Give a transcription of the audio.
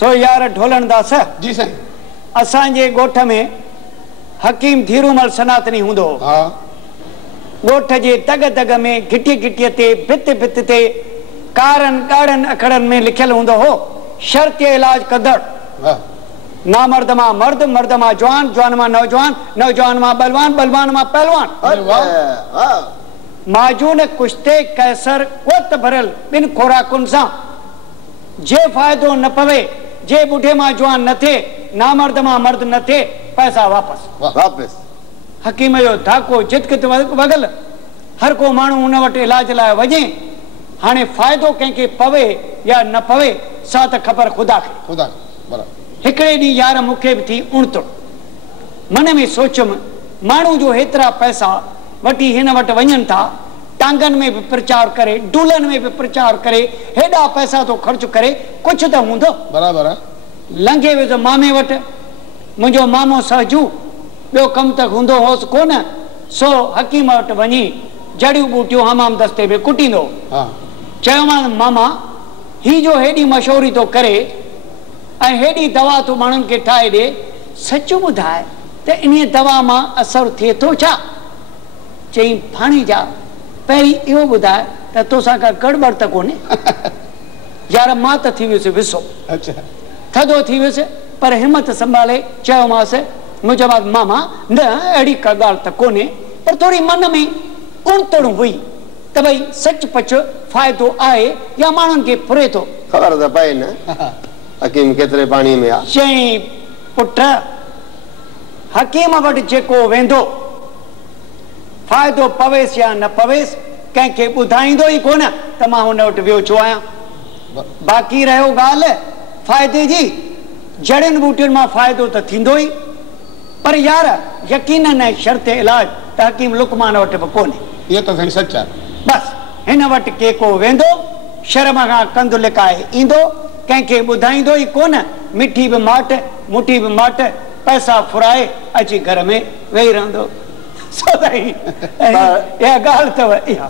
सो यार ढोलणदास जी साईं असांजे गोठ में हकीम धीरूमल सनातनी हुंदो। हाँ गोठ जे तग तग में घिटी घिटी ते भित भित ते कारन काड़न अखड़न में लिखियल हुंदो हो शर्त इलाज कदड़। हाँ ना मर्द मां मर्द, मर्द मां जवान, जवान मां नौजवान, नौजवान मां बलवान, बलवान मां पहलवान। अरे वाह माजून कुश्ते कैसर कुत भरल बिन खोराकुन सां जे फायदो न पवे, जे बुढ़े मां जवान न थे, ना मर्द मां मर्द न थे, पैसा वापस। वापस हकीम जो धाको जितकित वगल हर को माण्हू उन वटि इलाज लाइ वञे। हाणे फ़ाइदो कंहिंखे पवे या न पवे सा त ख़बर ख़ुदा खे। खुदा बराबर। हिकिड़े ॾींहुं यार मूंखे बि थी उणतुड़ मन में सोचियुमि माण्हू जो हेतिरा पैसा वठी हिन वटि वञनि था, टांगनि में बि प्रचार करे, डूलनि में बि प्रचार करे, हेॾा पैसा थो ख़र्च करे, कुझु त हूंदो। बराबर आहे। लंघे वियो मामे वटि, मुंहिंजो मामो सहजू ॿियो कमु त हूंदो होसि कोन, सो हकीम वटि वञी जड़ियूं ॿूटियूं हमाम दस्ते में कुटींदो। चयोमांसि मामा ही जो हेॾी मशहूरी थो करे ऐं हेॾी दवा तूं माण्हुनि खे ठाहे ॾे, सच ॿुधाए त इन दवा मां असरु थिए थो छा? चई फाणी जा पहिरीं इहो ॿुधाए त तोसां का गड़बड़ त कोन्हे। यार मां त थी वियुसि विसो, थधो थी वियुसि, पर हिमत संभाले चयोमांसि मुंहिंजो मामा न अहिड़ी का ॻाल्हि त कोन्हे, पर थोरी मन में उणतड़ हुई त भई सच पच फ़ाइदो आहे या माण्हुनि खे फुरे थो। ख़बर त पए न हकीम केतिरे पाणीअ में आहे। चई पुट हकीम वटि जेको वेंदो फ़ाइदो पवेसि या न पवेसि कंहिंखे ॿुधाईंदो ई कोन त मां हुन वटि वियो छो आहियां। बाक़ी रहियो ॻाल्हि फ़ाइदे जी, जड़ियुनि ॿूटियुनि मां फ़ाइदो त थींदो ई, पर यार यकीनन ऐं शर्त इलाज त हकीम लुकमान वटि बि कोन्हे। इहो त साईं सच आहे। बसि हिन वटि के को वेंदो शर्म खां कंधु लिकाए ईंदो, कंहिंखे ॿुधाईंदो ई कोन, मिठी बि माट मुठी बि माट, पैसा फुराए अची घर में वेही रहंदो। सो इहा ॻाल्हि अथव इहा।